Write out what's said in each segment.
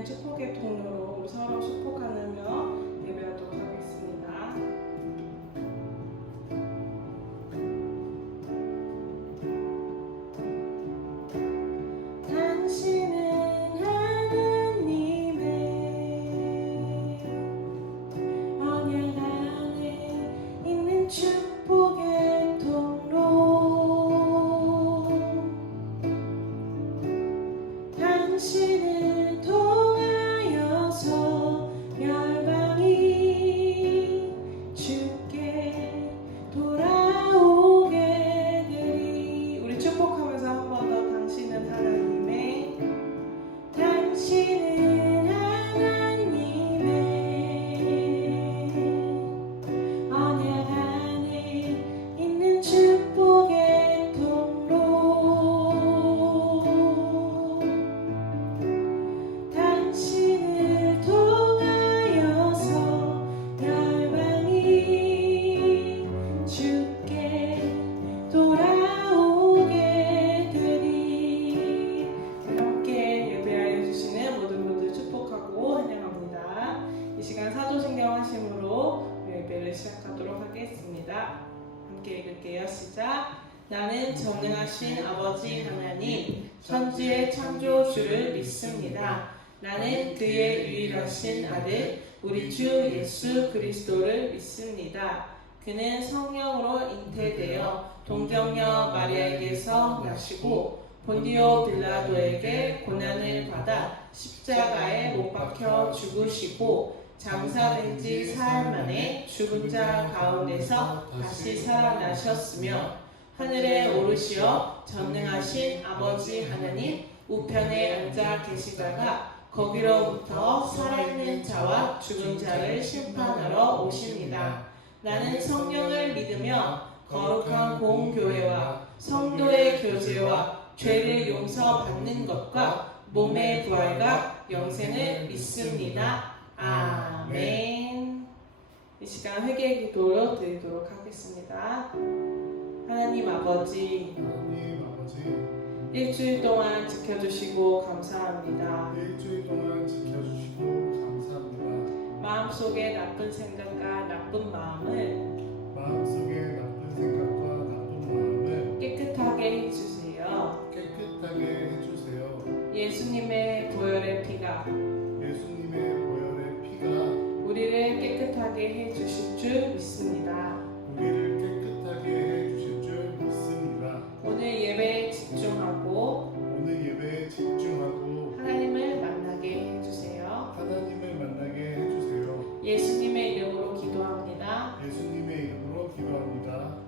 이제는 축복의 통로로 우리 서로 축복 나누며 예배하도록 하겠습니다. 당신은 하나님의 언약 안에 있는 축복의 통로, 당신을 통하여서 열방이 주께 돌아오게 되리. 우리 축복하면서 한 번 더. 당신은 하나님의, 당신은 하나님의 언약 안에 있는 축복의 통로, 당신을 통하여서 열방이 주께 돌아오게 되리. 함께 예배하여 주시는 모든 분들 축복하고 환영합니다. 이 시간 사도신경 하심으로 예배를 시작하도록 하겠습니다. 함께 읽을게요. 시작. 나는 전능하신 아버지 하나님 천지의 창조주를 믿습니다. 나는 그의 유일하신 아들 우리 주 예수 그리스도를 믿습니다. 그는 성령으로 잉태되어 동정녀 마리아에게서 나시고 본디오 빌라도에게 고난을 받아 십자가에 못 박혀 죽으시고 장사된 지 사흘 만에 죽은 자 가운데서 다시 살아나셨으며 하늘에 오르시어 전능하신 아버지 하나님 우편에 앉아 계시다가 거기로부터 살아있는 자와 죽은 자를 심판하러 오십니다. 나는 성령을 믿으며 거룩한 공교회와 성도의 교제와 죄를 용서받는 것과 몸의 부활과 영생을 믿습니다. 아멘. 이 시간 회개의 기도로 드리도록 하겠습니다. 하나님 아버지, 일주일 동안 지켜주시고 감사합니다. 일주일 동안 지켜주시고 감사합니다. 마음속에 나쁜 생각과 나쁜 마음을 깨끗하게 해주세요. 예수님의 보혈의 피가 우리를 깨끗하게 해주실 줄 믿습니다. 오늘 예배에 집중하고 하나님을 만나게 해주세요. 예수님의 이름으로 기도합니다.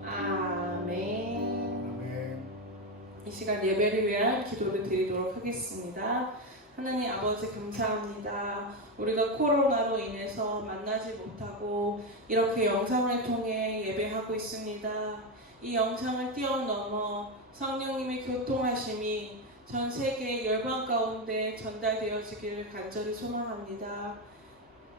아멘. 이 시간 예배를 위한 기도를 드리도록 하겠습니다. 하나님 아버지 감사합니다. 우리가 코로나로 인해서 만나지 못하고 이렇게 영상을 통해 예배하고 있습니다. 이 영상을 뛰어넘어 성령님의 교통하심이 전 세계 열방 가운데 전달되어지기를 간절히 소망합니다.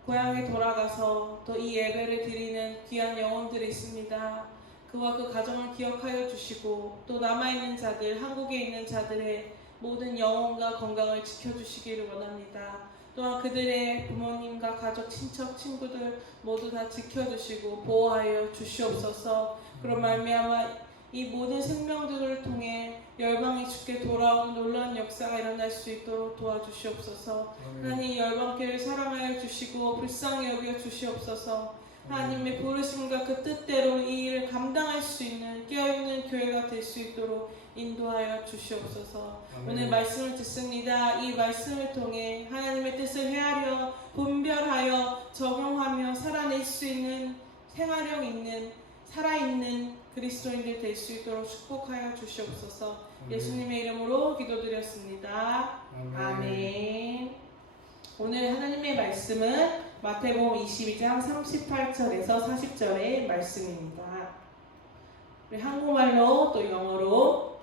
고향에 돌아가서 또 이 예배를 드리는 귀한 영혼들이 있습니다. 그와 그 가정을 기억하여 주시고 또 남아있는 자들, 한국에 있는 자들의 모든 영혼과 건강을 지켜주시기를 원합니다. 또한 그들의 부모님과 가족, 친척, 친구들 모두 다 지켜주시고 보호하여 주시옵소서. 그런 말미암아 이 모든 생명들을 통해 열방이 주께 돌아오는 놀라운 역사가 일어날 수 있도록 도와주시옵소서. 하나님 열방교회를 사랑하여 주시고 불쌍히 여겨 주시옵소서. 하나님의 부르심과 그 뜻대로 이 일을 감당할 수 있는 깨어있는 교회가 될 수 있도록 인도하여 주시옵소서. 오늘 말씀을 듣습니다. 이 말씀을 통해 하나님의 뜻을 헤아려 분별하여 적용하며 살아낼 수 있는 생활력 있는 살아있는 그리스도인들 될 수 있도록 축복하여 주시옵소서. 예수님의 이름으로 기도드렸습니다. 아멘. 오늘 하나님의 말씀은 마태복음 22장 38절에서 40절의 말씀입니다. 우리 한국말로 또 영어로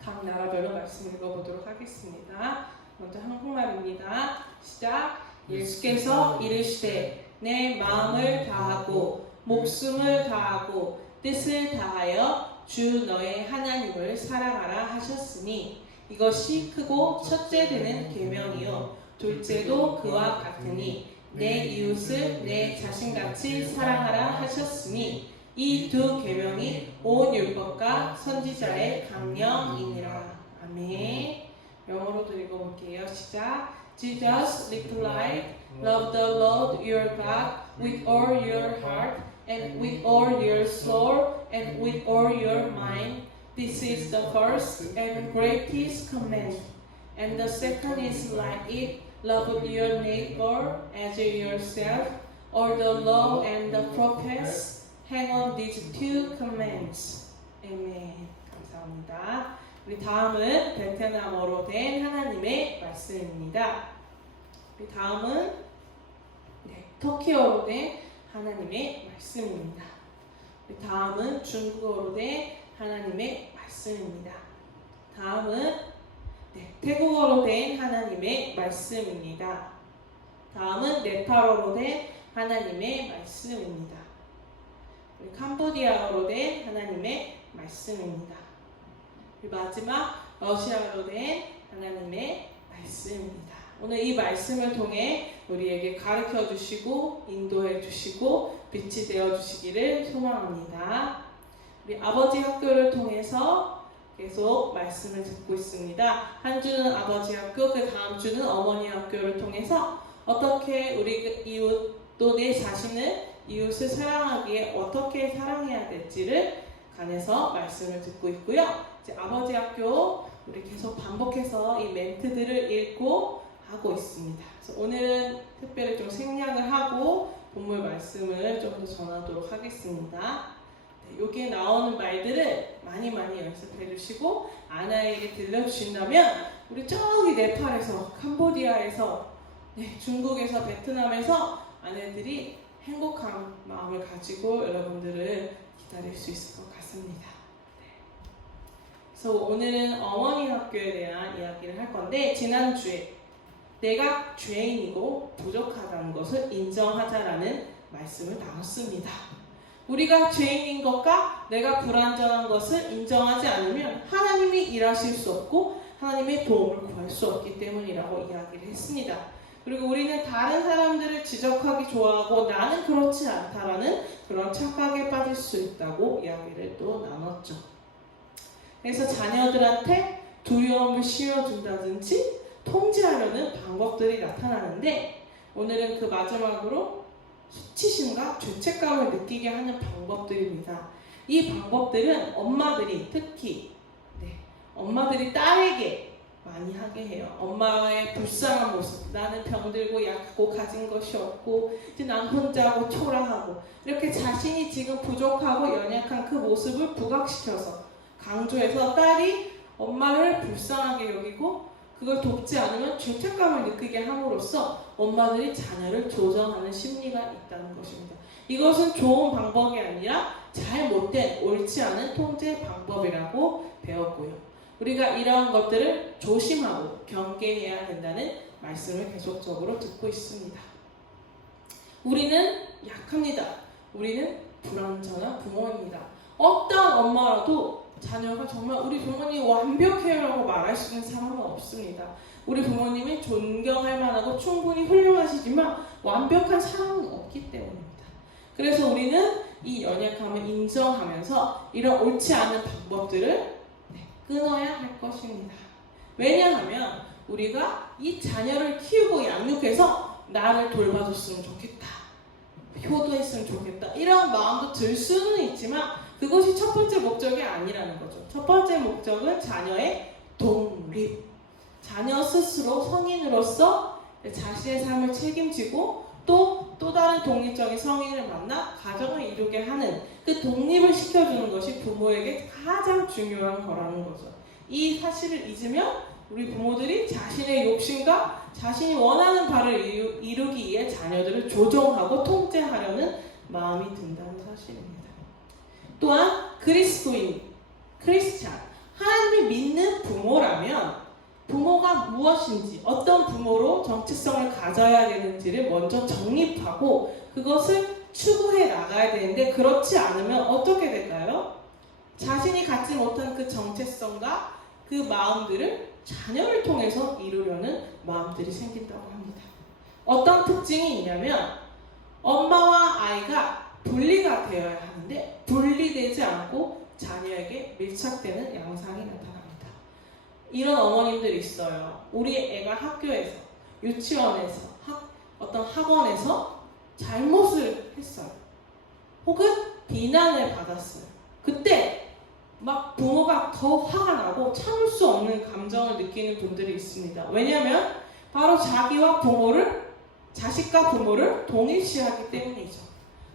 각 나라별로 말씀 읽어보도록 하겠습니다. 먼저 한국말입니다. 시작. 예수께서 이르시되 내 마음을 다하고 목숨을 다하고 뜻을 다하여 주 너의 하나님을 사랑하라 하셨으니 이것이 크고 첫째 되는 계명이요 둘째도 그와 같으니 내 이웃을 내 자신같이 사랑하라 하셨으니 이 두 계명이 온 율법과 선지자의 강령이니라. 아멘. 영어로도 읽어볼게요. 시작. Jesus replied, Love the Lord your God with all your heart and with all your soul and with all your mind. This is the first and greatest command. And the second is like it, love your neighbor as yourself. All the law and the prophets hang on these two commands. Amen. 감사합니다. 우리 다음은 베트남어로 된 하나님의 말씀입니다. 우리 다음은 터키어로 된 하나님의 말씀입니다. 우리 다음은 중국어로 된 하나님의 말씀입니다. 다음은 태국어로 된 하나님의 말씀입니다. 다음은 네팔어로 된 하나님의 말씀입니다. 우리 캄보디아어로 된 하나님의 말씀입니다. 마지막 러시아로 된 하나님의 말씀입니다. 오늘 이 말씀을 통해 우리에게 가르쳐 주시고 인도해 주시고 빛이 되어 주시기를 소망합니다. 우리 아버지 학교를 통해서 계속 말씀을 듣고 있습니다. 한 주는 아버지 학교, 그 다음 주는 어머니 학교를 통해서 어떻게 우리 이웃 또 내 자신을 이웃을 사랑하기에 어떻게 사랑해야 될지를 관해서 말씀을 듣고 있고요. 이제 아버지 학교 우리 계속 반복해서 이 멘트들을 읽고 하고 있습니다. 그래서 오늘은 특별히 좀 생략을 하고 본문 말씀을 좀 더 전하도록 하겠습니다. 여기에 나오는 말들을 많이 연습해 주시고 아나에게 들려주신다면 우리 저기 네팔에서 캄보디아에서 중국에서 베트남에서 아내들이 행복한 마음을 가지고 여러분들을 기다릴 수 있을 것 같습니다. 그래서 오늘은 어머니 학교에 대한 이야기를 할 건데 지난주에 내가 죄인이고 부족하다는 것을 인정하자라는 말씀을 나눴습니다. 우리가 죄인인 것과 내가 불완전한 것을 인정하지 않으면 하나님이 일하실 수 없고 하나님의 도움을 구할 수 없기 때문이라고 이야기를 했습니다. 그리고 우리는 다른 사람들을 지적하기 좋아하고 나는 그렇지 않다라는 그런 착각에 빠질 수 있다고 이야기를 또 나눴죠. 그래서 자녀들한테 두려움을 씌워준다든지 통제하려는 방법들이 나타나는데 오늘은 그 마지막으로 수치심과 죄책감을 느끼게 하는 방법들입니다. 이 방법들은 엄마들이 특히 엄마들이 딸에게 많이 하게 해요. 엄마의 불쌍한 모습, 나는 병들고 약하고 가진 것이 없고 이제 난 혼자고 초라하고 이렇게 자신이 지금 부족하고 연약한 그 모습을 부각시켜서 강조해서 딸이 엄마를 불쌍하게 여기고 그걸 돕지 않으면 죄책감을 느끼게 함으로써 엄마들이 자녀를 조정하는 심리가 있다는 것입니다. 이것은 좋은 방법이 아니라 잘못된 옳지 않은 통제 방법이라고 배웠고요. 우리가 이러한 것들을 조심하고 경계해야 된다는 말씀을 계속적으로 듣고 있습니다. 우리는 약합니다. 우리는 불완전한 부모입니다. 어떤 엄마라도 자녀가 정말 우리 부모님 완벽해요라고 말할 수 있는 사람은 없습니다. 우리 부모님은 존경할 만하고 충분히 훌륭하시지만 완벽한 사람은 없기 때문입니다. 그래서 우리는 이 연약함을 인정하면서 이런 옳지 않은 방법들을 끊어야 할 것입니다. 왜냐하면 우리가 이 자녀를 키우고 양육해서 나를 돌봐줬으면 좋겠다, 효도했으면 좋겠다 이런 마음도 들 수는 있지만 그것이 첫 번째 목적이 아니라는 거죠. 첫 번째 목적은 자녀의 독립, 자녀 스스로 성인으로서 자신의 삶을 책임지고 또 다른 독립적인 성인을 만나 가정을 이루게 하는 그 독립을 시켜주는 것이 부모에게 가장 중요한 거라는 거죠. 이 사실을 잊으면 우리 부모들이 자신의 욕심과 자신이 원하는 바를 이루기 위해 자녀들을 조종하고 통제하려는 마음이 든다는 사실입니다. 또한 크리스찬, 하나님을 믿는 부모라면 부모가 무엇인지 어떤 부모로 정체성을 가져야 되는지를 먼저 정립하고 그것을 추구해 나가야 되는데 그렇지 않으면 어떻게 될까요? 자신이 갖지 못한 그 정체성과 그 마음들을 자녀를 통해서 이루려는 마음들이 생긴다고 합니다. 어떤 특징이 있냐면 엄마와 아이가 분리가 되어야 하는데 분리되지 않고 자녀에게 밀착되는 양상이 나타납니다. 이런 어머님들이 있어요. 우리 애가 학교에서, 유치원에서, 어떤 학원에서 잘못을 했어요. 혹은 비난을 받았어요. 그때 막 부모가 더 화가 나고 참을 수 없는 감정을 느끼는 분들이 있습니다. 왜냐하면 바로 자식과 부모를 동일시하기 때문이죠.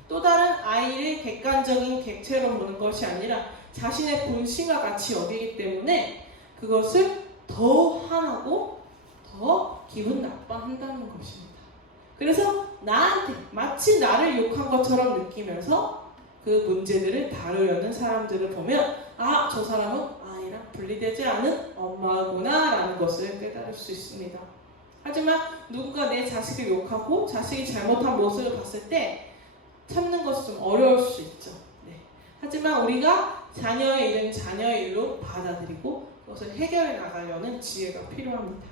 또 다른 아이를 객관적인 객체로 보는 것이 아니라 자신의 본심과 같이 여기기 때문에 그것을 더 화나고 더 기분 나빠한다는 것입니다. 그래서 나한테 마치 나를 욕한 것처럼 느끼면서 그 문제들을 다루려는 사람들을 보면 아, 저 사람은 아이랑 분리되지 않은 엄마구나 라는 것을 깨달을 수 있습니다. 하지만 누군가 내 자식을 욕하고 자식이 잘못한 모습을 봤을 때 참는 것이 좀 어려울 수 있죠. 네. 하지만 우리가 자녀의 일은 자녀의 일로 받아들이고 그것을 해결해 나가려는 지혜가 필요합니다.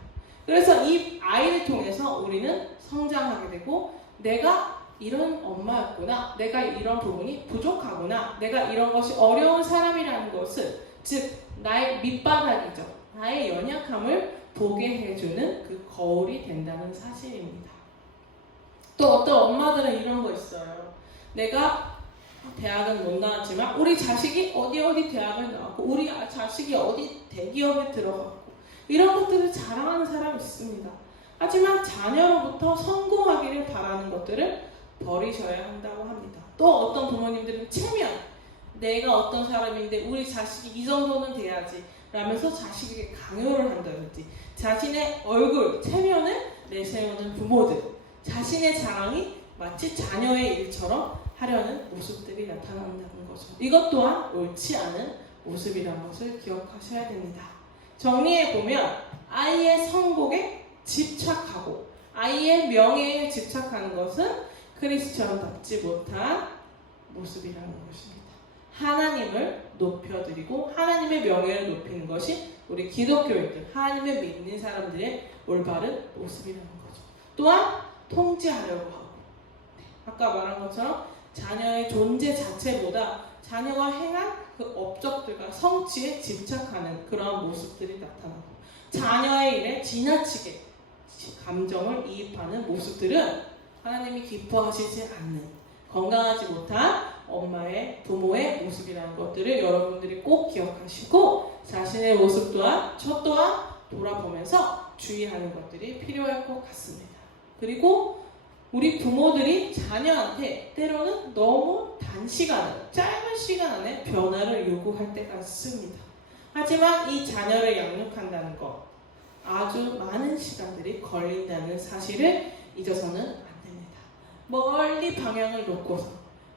그래서 이 아이를 통해서 우리는 성장하게 되고 내가 이런 엄마였구나, 내가 이런 부분이 부족하구나, 내가 이런 것이 어려운 사람이라는 것을, 즉 나의 밑바닥이죠. 나의 연약함을 보게 해주는 그 거울이 된다는 사실입니다. 또 어떤 엄마들은 이런 거 있어요. 내가 대학은 못 나왔지만 우리 자식이 어디 대학을 나왔고 우리 자식이 어디 대기업에 들어갔고 이런 것들을 자랑하는 사람이 있습니다. 하지만 자녀로부터 성공하기를 바라는 것들을 버리셔야 한다고 합니다. 또 어떤 부모님들은 체면, 내가 어떤 사람인데 우리 자식이 이 정도는 돼야지 라면서 자식에게 강요를 한다든지 자신의 얼굴, 체면을 내세우는 부모들, 자신의 자랑이 마치 자녀의 일처럼 하려는 모습들이 나타난다는 거죠. 이것 또한 옳지 않은 모습이라는 것을 기억하셔야 됩니다. 정리해보면 아이의 성공에 집착하고 아이의 명예에 집착하는 것은 크리스천답지 못한 모습이라는 것입니다. 하나님을 높여드리고 하나님의 명예를 높이는 것이 우리 기독교인들, 하나님을 믿는 사람들의 올바른 모습이라는 거죠. 또한 통제하려고 하고 아까 말한 것처럼 자녀의 존재 자체보다 자녀가 행한 그 업적들과 성취에 집착하는 그런 모습들이 나타나고 자녀의 일에 지나치게 감정을 이입하는 모습들은 하나님이 기뻐하시지 않는 건강하지 못한 엄마의 부모의 모습이라는 것들을 여러분들이 꼭 기억하시고 자신의 모습 또한 저 또한 돌아보면서 주의하는 것들이 필요할 것 같습니다. 그리고 우리 부모들이 자녀한테 때로는 너무 짧은 시간 안에 변화를 요구할 때가 있습니다. 하지만 이 자녀를 양육한다는 것 아주 많은 시간들이 걸린다는 사실을 잊어서는 안 됩니다. 멀리 방향을 놓고서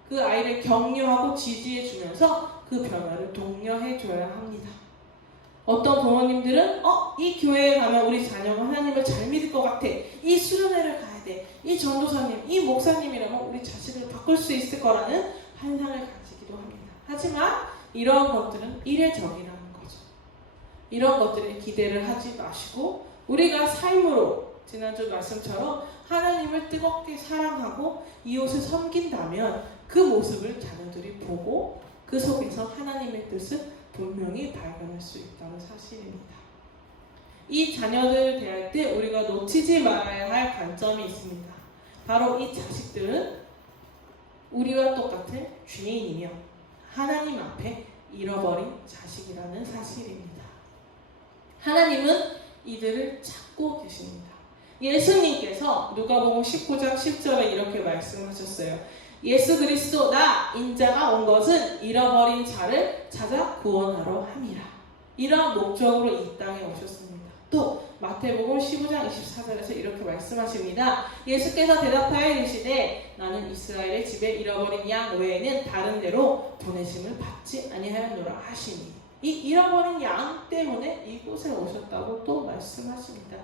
그 아이를 격려하고 지지해 주면서 그 변화를 독려해 줘야 합니다. 어떤 부모님들은 이 교회에 가면 우리 자녀가 하나님을 잘 믿을 것 같아. 이 수련회를 가야 돼. 이 전도사님, 이 목사님이라면 우리 자식을 바꿀 수 있을 거라는 환상을 가지기도 합니다. 하지만 이런 것들은 이례적이라는 거죠. 이런 것들에 기대를 하지 마시고 우리가 삶으로 지난주 말씀처럼 하나님을 뜨겁게 사랑하고 이웃을 섬긴다면 그 모습을 자녀들이 보고 그 속에서 하나님의 뜻을 분명히 발견할 수 있다는 사실입니다. 이 자녀들을 대할 때 우리가 놓치지 말아야 할 관점이 있습니다. 바로 이 자식들은 우리와 똑같은 죄인이며 하나님 앞에 잃어버린 자식이라는 사실입니다. 하나님은 이들을 찾고 계십니다. 예수님께서 누가복음 19장 10절에 이렇게 말씀하셨어요. 예수 그리스도 나 인자가 온 것은 잃어버린 자를 찾아 구원하러 함이라. 이러한 목적으로 이 땅에 오셨습니다. 또 마태복음 15장 24절에서 이렇게 말씀하십니다. 예수께서 대답하여 이르시되 나는 이스라엘의 집에 잃어버린 양 외에는 다른 데로 보내심을 받지 아니하였노라 하시니 이 잃어버린 양 때문에 이곳에 오셨다고 또 말씀하십니다.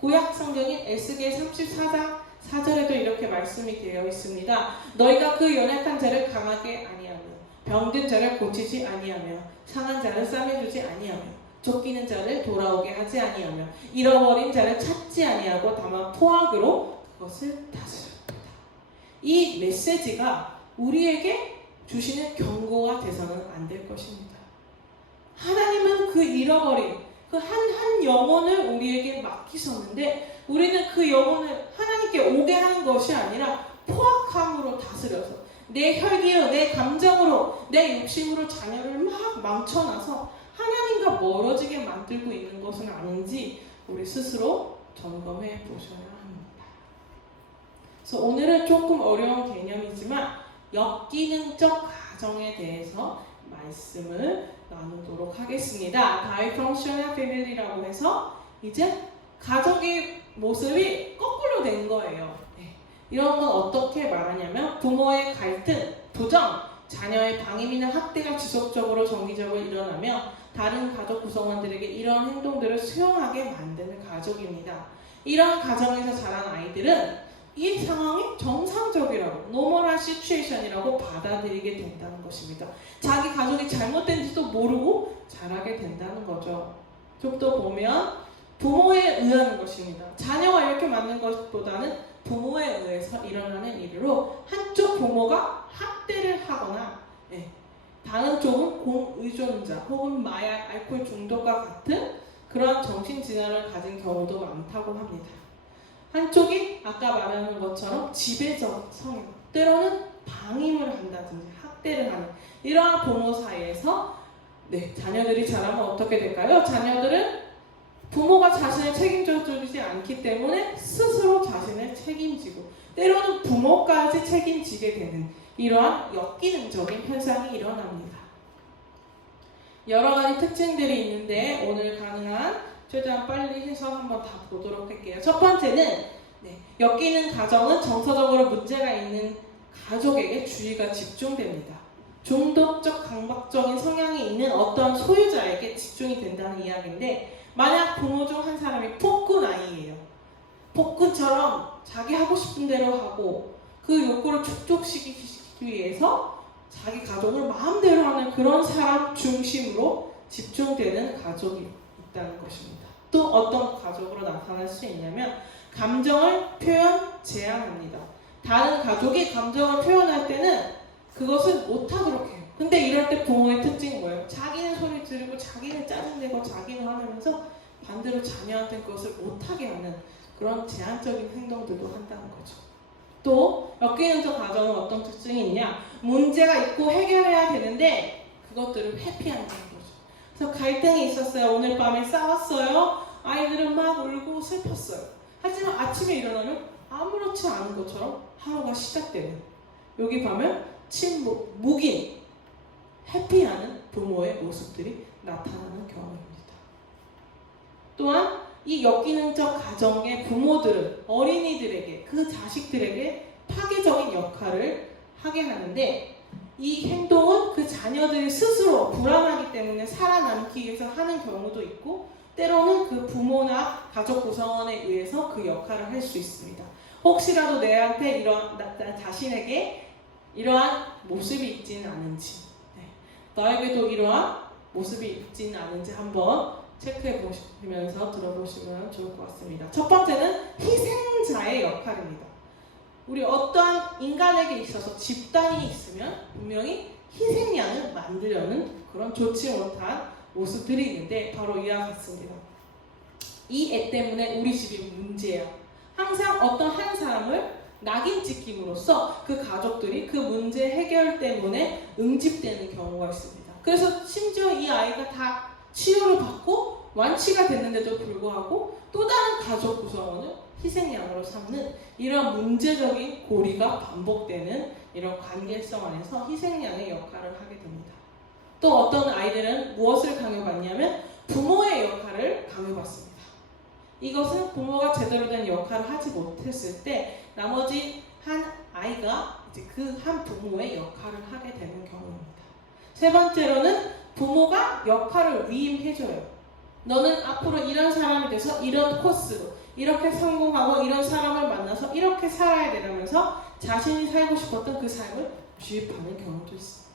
구약 성경인 에스겔 34장 4절에도 이렇게 말씀이 되어 있습니다. 너희가 그 연약한 자를 강하게 아니하며 병든 자를 고치지 아니하며 상한 자를 싸매주지 아니하며 쫓기는 자를 돌아오게 하지 아니하며 잃어버린 자를 찾지 아니하고 다만 포악으로 그것을 다스렸다. 이 메시지가 우리에게 주시는 경고가 돼서는 안 될 것입니다. 하나님은 그 잃어버린 그 한 영혼을 우리에게 맡기셨는데 우리는 그 영혼을 하나님께 오게 하는 것이 아니라 포악함으로 다스려서 내 혈기로 내 감정으로 내 욕심으로 자녀를 막 망쳐놔서 하나님과 멀어지게 만들고 있는 것은 아닌지 우리 스스로 점검해 보셔야 합니다. 그래서 오늘은 조금 어려운 개념이지만 역기능적 가정에 대해서 말씀을 나누도록 하겠습니다. 다이펑셔널 패밀리라고 해서 이제 가족의 모습이 거꾸로 된 거예요. 이런 건 어떻게 말하냐면 부모의 갈등, 부정, 자녀의 방임이나 학대가 지속적으로 정기적으로 일어나며 다른 가족 구성원들에게 이런 행동들을 수용하게 만드는 가족입니다. 이런 가정에서 자란 아이들은 이 상황이 정상적이라고 노멀한 시츄에이션이라고 받아들이게 된다는 것입니다. 자기 가족이 잘못된지도 모르고 자라게 된다는 거죠. 좀 더 보면 부모에 의한 것입니다. 자녀가 이렇게 맞는 것보다는 부모에 의해서 일어나는 일으로 한쪽 부모가 학대를 하거나 다른 쪽은 공의존자 혹은 마약, 알코올 중독과 같은 그러한 정신질환을 가진 경우도 많다고 합니다. 한쪽이 아까 말하는 것처럼 지배적 성향, 때로는 방임을 한다든지 학대를 하는 이러한 부모 사이에서 자녀들이 자라면 어떻게 될까요? 자녀들은 부모가 자신을 책임져주지 않기 때문에 스스로 자신을 책임지고 때로는 부모까지 책임지게 되는 이러한 역기능적인 현상이 일어납니다. 여러 가지 특징들이 있는데 오늘 가능한 최대한 빨리 해서 한번 다 보도록 할게요. 첫 번째는 역기능 가정은 정서적으로 문제가 있는 가족에게 주의가 집중됩니다. 중독적 강박적인 성향이 있는 어떤 소유자에게 집중이 된다는 이야기인데 만약 부모 중 한 사람이 폭군 아이예요. 폭군처럼 자기 하고 싶은 대로 하고 그 욕구를 축적시키기 위해서 자기 가족을 마음대로 하는 그런 사람 중심으로 집중되는 가족이 있다는 것입니다. 또 어떤 가족으로 나타날 수 있냐면 감정을 표현 제한합니다. 다른 가족이 감정을 표현할 때는 그것을 못하도록 해요. 근데 이럴 때 부모의 특징이 뭐예요? 자기는 소리 지르고 자기는 짜증내고 자기는 화내면서 반대로 자녀한테 그것을 못하게 하는 그런 제한적인 행동들도 한다는 거죠. 또 역기능적 가정은 어떤 특징이 있냐? 문제가 있고 해결해야 되는데 그것들을 회피한다는 거죠. 그래서 갈등이 있었어요. 오늘 밤에 싸웠어요. 아이들은 막 울고 슬펐어요. 하지만 아침에 일어나면 아무렇지 않은 것처럼 하루가 시작되는, 여기 보면 침묵, 묵인, 회피하는 부모의 모습들이 나타나는 경우입니다. 또한 이 역기능적 가정의 부모들은 어린이들에게, 그 자식들에게 파괴적인 역할을 하게 하는데 이 행동은 그 자녀들이 스스로 불안하기 때문에 살아남기 위해서 하는 경우도 있고 때로는 그 부모나 가족 구성원에 의해서 그 역할을 할 수 있습니다. 혹시라도 내한테 나 자신에게 이러한 모습이 있지는 않은지, 너에게도 이러한 모습이 있지는 않은지 한번 체크해 보시면서 들어보시면 좋을 것 같습니다. 첫 번째는 희생자의 역할입니다. 우리 어떠한 인간에게 있어서 집단이 있으면 분명히 희생양을 만들려는 그런 좋지 못한 모습들이 있는데 바로 이와 같습니다. 이 애 때문에 우리 집이 문제야. 항상 어떤 한 사람을 낙인 찍힘으로써 그 가족들이 그 문제 해결 때문에 응집되는 경우가 있습니다. 그래서 심지어 이 아이가 다 치료를 받고 완치가 됐는데도 불구하고 또 다른 가족 구성원을 희생양으로 삼는 이런 문제적인 고리가 반복되는 이런 관계성 안에서 희생양의 역할을 하게 됩니다. 또 어떤 아이들은 무엇을 강요받냐면 부모의 역할을 강요받습니다. 이것은 부모가 제대로 된 역할을 하지 못했을 때 나머지 한 아이가 이제 그 한 부모의 역할을 하게 되는 경우입니다. 세 번째로는 부모가 역할을 위임해줘요. 너는 앞으로 이런 사람이 돼서 이런 코스로 이렇게 성공하고 이런 사람을 만나서 이렇게 살아야 되면서 자신이 살고 싶었던 그 삶을 주입하는 경우도 있습니다.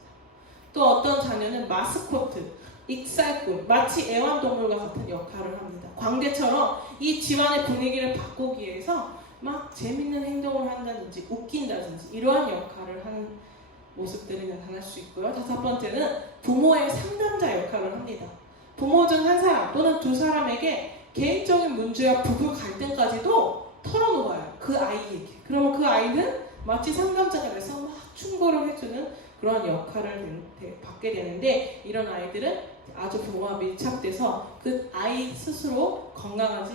또 어떤 자녀는 마스코트, 익살꾼, 마치 애완동물과 같은 역할을 합니다. 광대처럼 이 집안의 분위기를 바꾸기 위해서 막 재밌는 행동을 한다든지 웃긴다든지 이러한 역할을 하는 모습들이 나타날 수 있고요. 다섯 번째는 부모의 상담자 역할을 합니다. 부모 중 한 사람 또는 두 사람에게 개인적인 문제와 부부 갈등까지도 털어놓아요. 그 아이에게. 그러면 그 아이는 마치 상담자가 돼서 막 충고를 해주는 그런 역할을 받게 되는데, 이런 아이들은 아주 부모와 밀착돼서 그 아이 스스로 건강한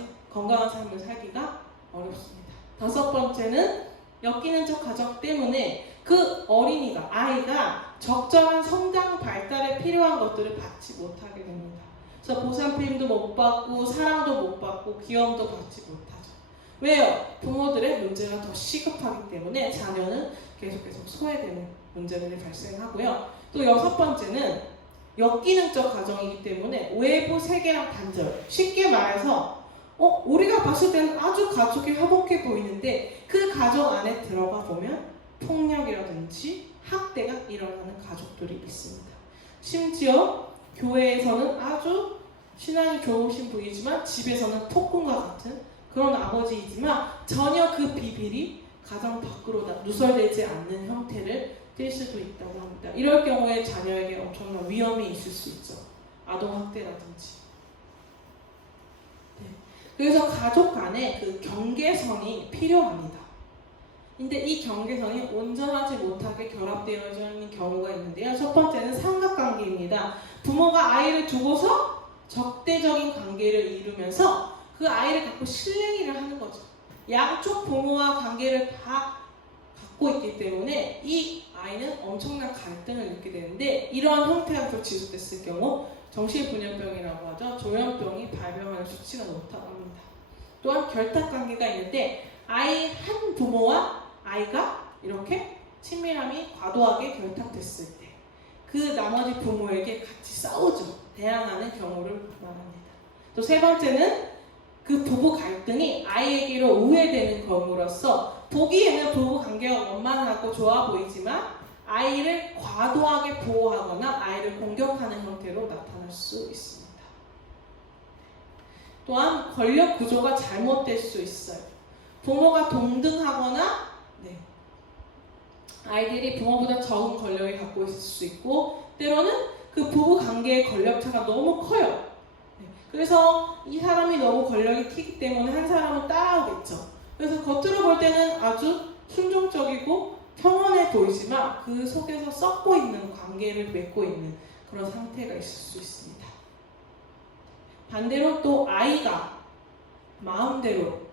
삶을 살기가 어렵습니다. 다섯 번째는 엮이는 척 가정 때문에 그 어린이가, 아이가 적절한 성장 발달에 필요한 것들을 받지 못하게 됩니다. 그래서 보살핌도 못 받고 사랑도 못 받고 귀여움도 받지 못하죠. 왜요? 부모들의 문제가 더 시급하기 때문에 자녀는 계속 소외되는 문제들이 발생하고요. 또 여섯 번째는 역기능적 가정이기 때문에 외부 세계랑 단절. 쉽게 말해서 우리가 봤을 때는 아주 가족이 화목해 보이는데 그 가정 안에 들어가 보면 폭력이라든지 학대가 일어나는 가족들이 있습니다. 심지어 교회에서는 아주 신앙이 좋으신 분이지만 집에서는 폭군과 같은 그런 아버지이지만 전혀 그 비밀이 가정 밖으로 누설되지 않는 형태를 띌 수도 있다고 합니다. 이럴 경우에 자녀에게 엄청난 위험이 있을 수 있죠. 아동학대라든지. 네. 그래서 가족 간에 그 경계선이 필요합니다. 근데 이 경계선이 온전하지 못하게 결합되어 있는 경우가 있는데요. 첫 번째는 삼각관계입니다. 부모가 아이를 두고서 적대적인 관계를 이루면서 그 아이를 갖고 실랭이를 하는 거죠. 양쪽 부모와 관계를 다 갖고 있기 때문에 이 아이는 엄청난 갈등을 느끼게 되는데, 이러한 형태가 또 지속됐을 경우 정신분열병이라고 하죠. 조현병이 발병하는 수치가 높다고 합니다. 또한 결탁관계가 있는데 아이 한 부모와 아이가 이렇게 친밀함이 과도하게 결탁됐을 때 그 나머지 부모에게 같이 싸우죠. 대항하는 경우를 말합니다. 또 세 번째는 그 부부 갈등이 아이에게로 우회되는 경우로서 보기에는 부부 관계가 원만하고 좋아 보이지만 아이를 과도하게 보호하거나 아이를 공격하는 형태로 나타날 수 있습니다. 또한 권력 구조가 잘못될 수 있어요. 부모가 동등하거나 아이들이 부모보다 적은 권력을 갖고 있을 수 있고, 때로는 그 부부 관계의 권력차가 너무 커요. 그래서 이 사람이 너무 권력이 튀기 때문에 한 사람은 따라오겠죠. 그래서 겉으로 볼 때는 아주 순종적이고 평온해 보이지만 그 속에서 썩고 있는 관계를 맺고 있는 그런 상태가 있을 수 있습니다. 반대로 또 아이가 마음대로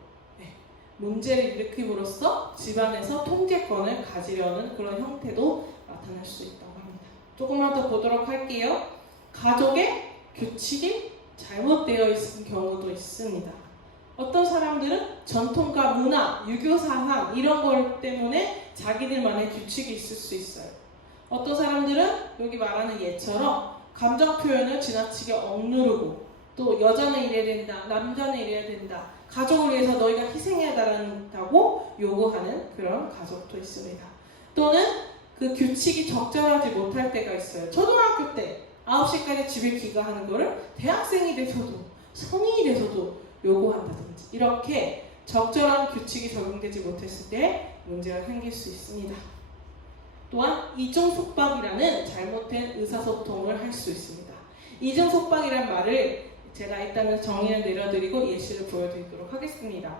문제를 일으킴으로써 집안에서 통제권을 가지려는 그런 형태도 나타날 수 있다고 합니다. 조금만 더 보도록 할게요. 가족의 규칙이 잘못되어 있는 경우도 있습니다. 어떤 사람들은 전통과 문화, 유교사상 이런 것 때문에 자기들만의 규칙이 있을 수 있어요. 어떤 사람들은 여기 말하는 예처럼 감정 표현을 지나치게 억누르고, 또 여자는 이래야 된다, 남자는 이래야 된다, 가족을 위해서 너희가 희생해야 된다고 요구하는 그런 가족도 있습니다. 또는 그 규칙이 적절하지 못할 때가 있어요. 초등학교 때 9시까지 집에 귀가하는 거를 대학생이 돼서도 성인이 돼서도 요구한다든지, 이렇게 적절한 규칙이 적용되지 못했을 때 문제가 생길 수 있습니다. 또한 이중속박이라는 잘못된 의사소통을 할 수 있습니다. 이중속박이란 말을 제가 일단은 정의를 내려드리고 예시를 보여드리도록 하겠습니다.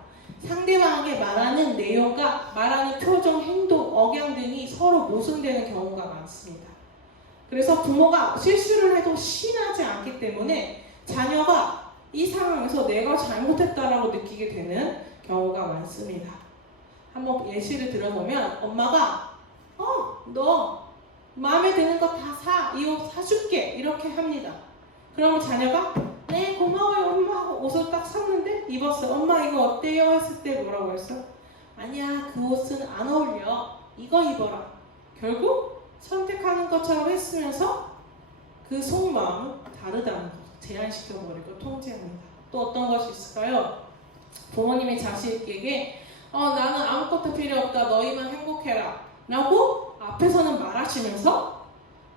상대방에게 말하는 내용과 말하는 표정, 행동, 억양 등이 서로 모순되는 경우가 많습니다. 그래서 부모가 실수를 해도 시인하지 않기 때문에 자녀가 이 상황에서 내가 잘못했다라고 느끼게 되는 경우가 많습니다. 한번 예시를 들어보면 엄마가 너 마음에 드는 거 다 사, 이 옷 사줄게 이렇게 합니다. 그러면 자녀가 네 고마워요 엄마 하고 옷을 딱 샀는데 입었어요. 엄마 이거 어때요? 했을 때 뭐라고 했어? 아니야 그 옷은 안 어울려, 이거 입어라. 결국 선택하는 것처럼 했으면서 그 속마음은 다르다는 거 제한시켜버리고 통제합니다. 또 어떤 것이 있을까요? 부모님이 자식에게 나는 아무것도 필요 없다, 너희만 행복해라 라고 앞에서는 말하시면서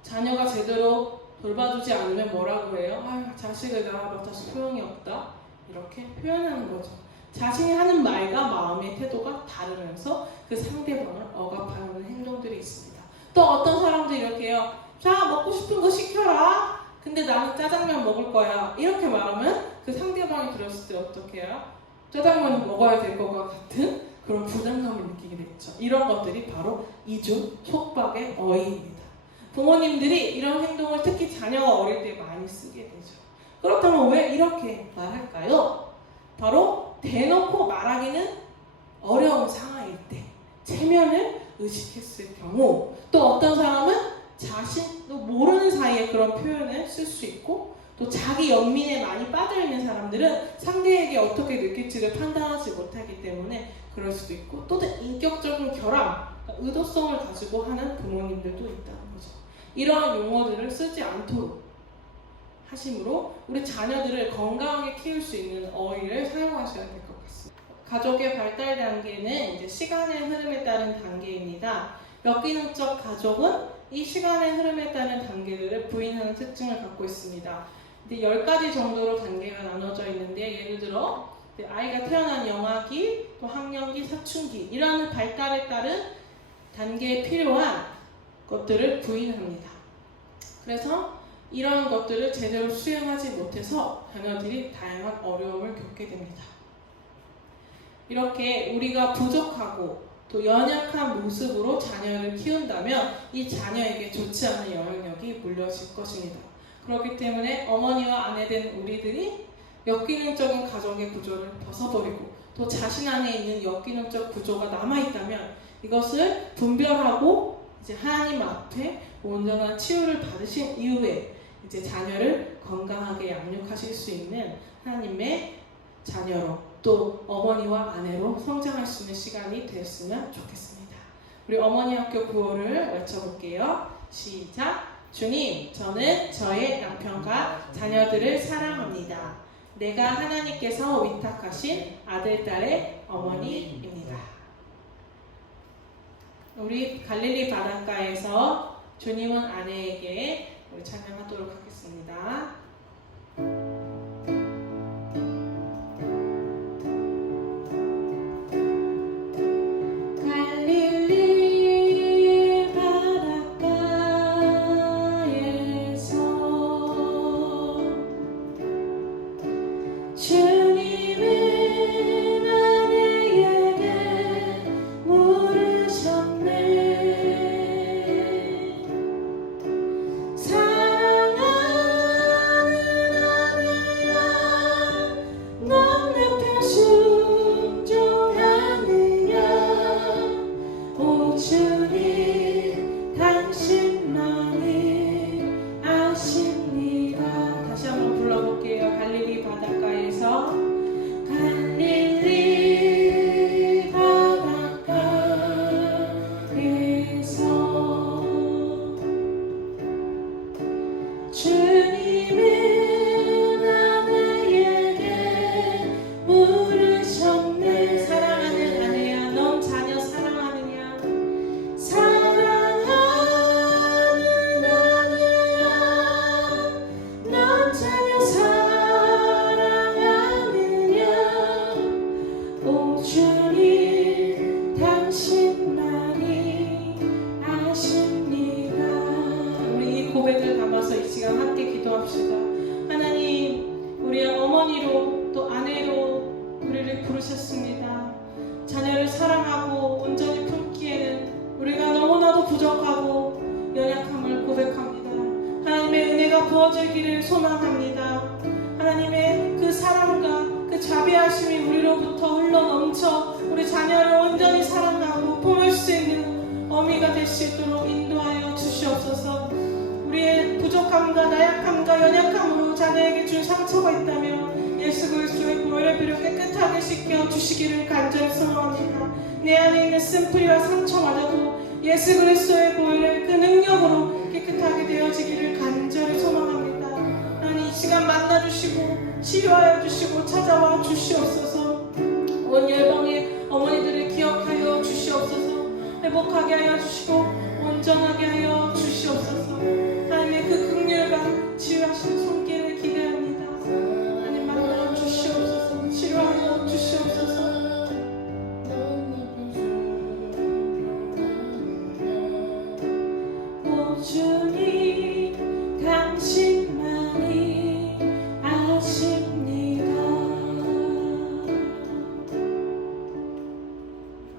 자녀가 제대로 돌봐주지 않으면 뭐라고 해요? 자식을 낳아봤자 소용이 없다. 이렇게 표현하는 거죠. 자신이 하는 말과 마음의 태도가 다르면서 그 상대방을 억압하는 행동들이 있습니다. 또 어떤 사람들이 이렇게 해요. 자, 먹고 싶은 거 시켜라. 근데 나는 짜장면 먹을 거야. 이렇게 말하면 그 상대방이 들었을 때 어떻게 해요? 짜장면을 먹어야 될 것과 같은 그런 부담감을 느끼게 됐죠. 이런 것들이 바로 이중 속박의 어휘입니다. 부모님들이 이런 행동을 특히 자녀가 어릴 때 많이 쓰게 되죠. 그렇다면 왜 이렇게 말할까요? 바로 대놓고 말하기는 어려운 상황일 때, 체면을 의식했을 경우, 또 어떤 사람은 자신도 모르는 사이에 그런 표현을 쓸 수 있고, 또 자기 연민에 많이 빠져있는 사람들은 상대에게 어떻게 느낄지를 판단하지 못하기 때문에 그럴 수도 있고, 또 인격적인 결함, 의도성을 가지고 하는 부모님들도 있다는 거죠. 이러한 용어들을 쓰지 않도록 하심으로 우리 자녀들을 건강하게 키울 수 있는 어휘를 사용하셔야 될 것 같습니다. 가족의 발달 단계는 이제 시간의 흐름에 따른 단계입니다. 역기능적 가족은 이 시간의 흐름에 따른 단계들을 부인하는 특징을 갖고 있습니다. 이제 10가지 정도로 단계가 나눠져 있는데, 예를 들어 아이가 태어난 영아기, 또 학령기, 사춘기 이라는 발달에 따른 단계에 필요한 것들을 부인합니다. 그래서 이러한 것들을 제대로 수행하지 못해서 자녀들이 다양한 어려움을 겪게 됩니다. 이렇게 우리가 부족하고 또 연약한 모습으로 자녀를 키운다면 이 자녀에게 좋지 않은 영향력이 물려질 것입니다. 그렇기 때문에 어머니와 아내된 우리들이 역기능적인 가족의 구조를 벗어버리고 또 자신 안에 있는 역기능적 구조가 남아있다면 이것을 분별하고 이제 하나님 앞에 온전한 치유를 받으신 이후에 이제 자녀를 건강하게 양육하실 수 있는 하나님의 자녀로 또 어머니와 아내로 성장할 수 있는 시간이 되었으면 좋겠습니다. 우리 어머니 학교 구호를 외쳐볼게요. 시작! 주님, 저는 저의 남편과 자녀들을 사랑합니다. 내가 하나님께서 위탁하신 아들, 딸의 어머니입니다. 우리 갈릴리 바닷가에서 주님은 아내에게 우리 찬양하도록 하겠습니다. 부르셨습니다. 자녀를 사랑하고 온전히 품기에는 우리가 너무나도 부족하고 연약함을 고백합니다. 하나님의 은혜가 부어지기를 소망합니다. 하나님의 그 사랑과 그 자비하심이 우리로부터 흘러넘쳐 우리 자녀를 온전히 사랑하고 품을 수 있는 어미가 될 수 있도록 인도하여 주시옵소서. 우리의 부족함과 나약함과 연약함으로 자녀에게 준 상처가 있다면 예수 그리스도의 보혈의 피로 깨끗하게 씻겨 주시기를 간절히 소망합니다. 내 안에 있는 쓴뿌리와 상처마저도 예수 그리스도의 보혈의 그 능력으로 깨끗하게 되어지기를 간절히 소망합니다. 하나님 이 시간 만나주시고 치유하여 주시고 찾아와 주시옵소서. 온 열방의 어머니들을 기억하여 주시옵소서. 회복하게 하여 주시고 온 온전하게 하여 주시옵소서. 하나님의 그 긍휼과 치유하시는 손길을 기대합니다. 하나님 만나 주시옵소서. 치료하여 주시옵소서. 오주님 당신만이 아십니다.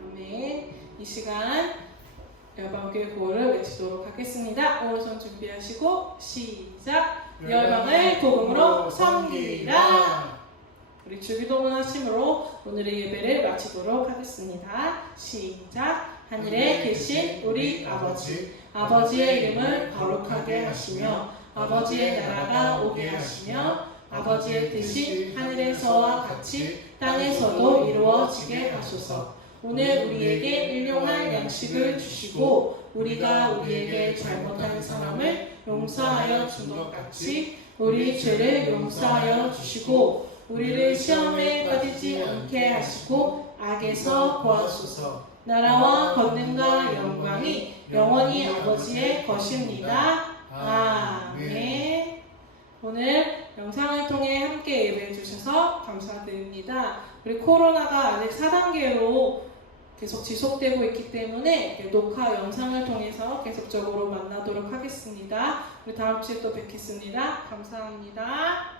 아멘. 이 시간 열방교회 구호를 외치도록 하겠습니다. 오른손 준비하시고 시작. 열방을 복음으로 섬기리라. 우리 주기도문 하심으로 오늘의 예배를 마치도록 하겠습니다. 시작. 하늘에 계신 우리 아버지, 아버지의 이름을 거룩하게 하시며 아버지의 나라가 오게 하시며 아버지의 뜻이 하늘에서와 같이 땅에서도 이루어지게 하소서. 오늘 우리에게 일용할 양식을 주시고 우리가 우리에게 잘못한 사람을 용서하여 준 것 같이 우리 죄를 용서하여 주시고 우리를 시험에 빠지지 않게 하시고 악에서 구하소서. 나라와 권능과 영광이 영원히 아버지의 것입니다. 아멘. 오늘 영상을 통해 함께 예배해 주셔서 감사드립니다. 우리 코로나가 아직 4단계로 계속 지속되고 있기 때문에 녹화 영상을 통해서 계속적으로 만나도록 하겠습니다. 우리 다음 주에 또 뵙겠습니다. 감사합니다.